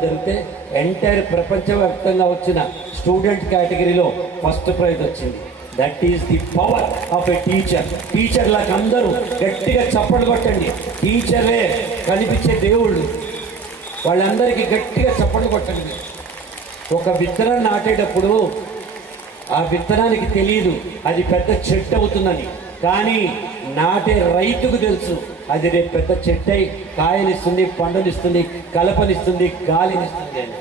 జరిగితే ఎంటైర్ ప్రపంచవ్యాప్తంగా వచ్చిన స్టూడెంట్ కేటగిరీలో ఫస్ట్ ప్రైజ్ వచ్చింది. That is the power of a teacher. టీచర్లకు అందరూ గట్టిగా చప్పట్లు కొట్టండి. టీచరే కనిపించే దేవుళ్ళు, వాళ్ళందరికీ గట్టిగా చప్పట్లు కొట్టండి. ఒక విత్తనం నాటేటప్పుడు ఆ విత్తనానికి తెలియదు అది పెద్ద చెట్టు అవుతుందని, కానీ నాటే రైతుకు తెలుసు అది రేపు పెద్ద చెట్టై కాయనిస్తుంది, పండునిస్తుంది, కలపనిస్తుంది, గాలినిస్తుంది అని.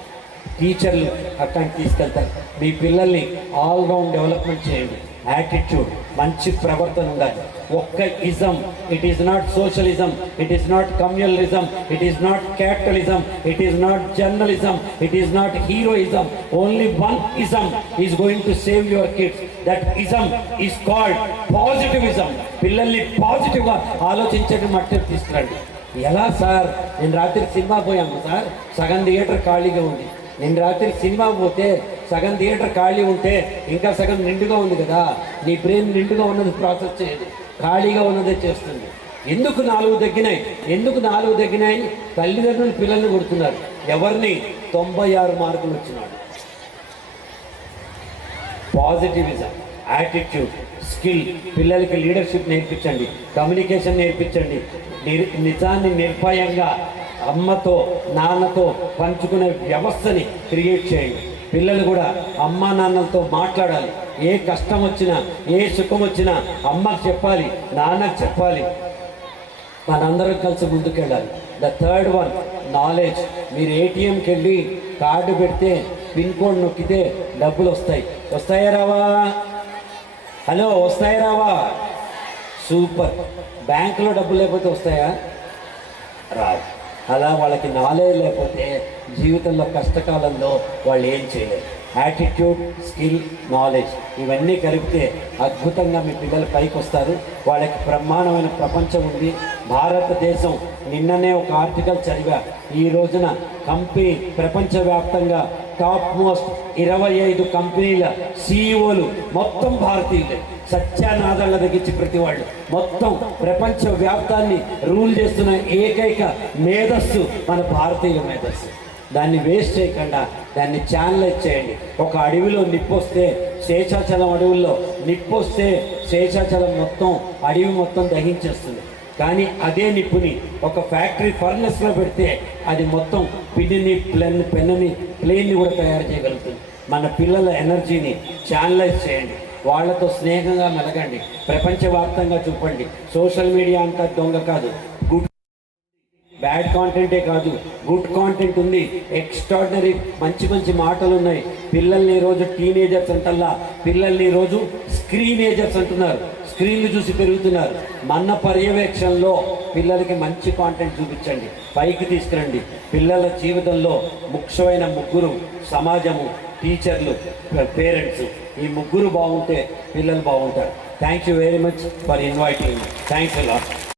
టీచర్లు అక్కడికి తీసుకెళ్తారు. మీ పిల్లల్ని ఆల్రౌండ్ డెవలప్మెంట్ చేయండి. యాటిట్యూడ్, మంచి ప్రవర్తన ఉండాలి. ఒక్క ism, it is not socialism, it is not communalism, it is not capitalism, it is not journalism, it is not heroism. Only one ism is going to save your kids. That ism is called positivism. పిల్లల్ని పాజిటివ్గా ఆలోచించడం మట్టి తీసుకురండి. ఎలా sir, నేను రాత్రి cinema పోయాము sir, సగం థియేటర్ ఖాళీగా ఉంది. నేను రాత్రి సినిమా పోతే సగం థియేటర్ ఖాళీ ఉంటే ఇంకా సగం నిండుగా ఉంది కదా. నీ బ్రెయిన్ నిండుగా ఉన్నది ప్రాసెస్ చేయదు, ఖాళీగా ఉన్నదే చేస్తుంది. ఎందుకు నాలుగు తగ్గినాయి? తల్లిదండ్రులు పిల్లల్ని కొడుతున్నారు. ఎవరిని? 96 మార్కులు వచ్చినాడు. Positivism, attitude, skill. పిల్లలకి లీడర్షిప్ నేర్పించండి, కమ్యూనికేషన్ నేర్పించండి. నిజాన్ని నిర్భయంగా అమ్మతో నాన్నతో పంచుకునే వ్యవస్థని క్రియేట్ చేయండి. పిల్లలు కూడా అమ్మా నాన్నలతో మాట్లాడాలి. ఏ కష్టం వచ్చినా, ఏ సుఖం వచ్చినా అమ్మకు చెప్పాలి, నాన్నకు చెప్పాలి. మనందరం కలిసి ముందుకెళ్ళాలి. The third one, knowledge. మీరు ఏటీఎంకి వెళ్ళి కార్డు పెడితే పిన్ కోడ్ నొక్కితే డబ్బులు వస్తాయి. వస్తాయా రావా? హలో, వస్తాయా రావా? సూపర్. బ్యాంకులో డబ్బులు లేకపోతే వస్తాయా? రావు. అలా వాళ్ళకి నాలెడ్జ్ లేకపోతే జీవితంలో కష్టకాలంలో వాళ్ళు ఏం చేయలేరు. యాటిట్యూడ్, స్కిల్, నాలెడ్జ్ ఇవన్నీ కలిపితే అద్భుతంగా మీ పిల్లలు పైకి వస్తారు. వాళ్ళకి బ్రహ్మాండమైన ప్రపంచం ఉంది. భారతదేశం, నిన్ననే ఒక ఆర్టికల్ చదివా, ఈ రోజున కంపెనీ ప్రపంచవ్యాప్తంగా టాప్ మోస్ట్ 25 కంపెనీల సిఇఓలు మొత్తం భారతీయులే. సత్యానాథంగా తగ్గించి ప్రతి వాళ్ళు మొత్తం ప్రపంచ వ్యాప్తాన్ని రూల్ చేస్తున్న ఏకైక మేధస్సు మన భారతీయ మేధస్సు. దాన్ని వేస్ట్ చేయకుండా దాన్ని ఛానలైజ్ చేయండి. ఒక అడవిలో నిప్పొస్తే, శేషాచలం అడవుల్లో నిప్పొస్తే శేషాచలం మొత్తం, అడవి మొత్తం దహించేస్తుంది. కానీ అదే నిప్పుని ఒక ఫ్యాక్టరీ ఫర్నెస్లో పెడితే అది మొత్తం పిన్నిని, ప్లేన్ని కూడా తయారు చేయగలుగుతుంది. మన పిల్లల ఎనర్జీని ఛానలైజ్ చేయండి. వాళ్ళతో స్నేహంగా మెలగండి. ప్రపంచవ్యాప్తంగా చూపండి. సోషల్ మీడియా అంతా దొంగ కాదు, గుడ్ బ్యాడ్ కాంటెంటే కాదు, గుడ్ కాంటెంట్ ఉంది. ఎక్స్ట్రాడినరీ మంచి మాటలు ఉన్నాయి. పిల్లల్ని ఈరోజు టీనేజర్స్ అంటల్లా, పిల్లల్ని ఈరోజు స్క్రీనేజర్స్ అంటున్నారు. స్క్రీన్లు చూసి పెరుగుతున్నారు. మన పర్యవేక్షణలో పిల్లలకి మంచి కాంటెంట్ చూపించండి, పైకి తీసుకురండి. పిల్లల జీవితంలో ముఖ్యమైన ముగ్గురు సమాజము, టీచర్లు, పేరెంట్స్. ఈ ముగ్గురు బాగుంటే పిల్లలు బాగుంటారు. Thank you very much for inviting. Thanks a lot.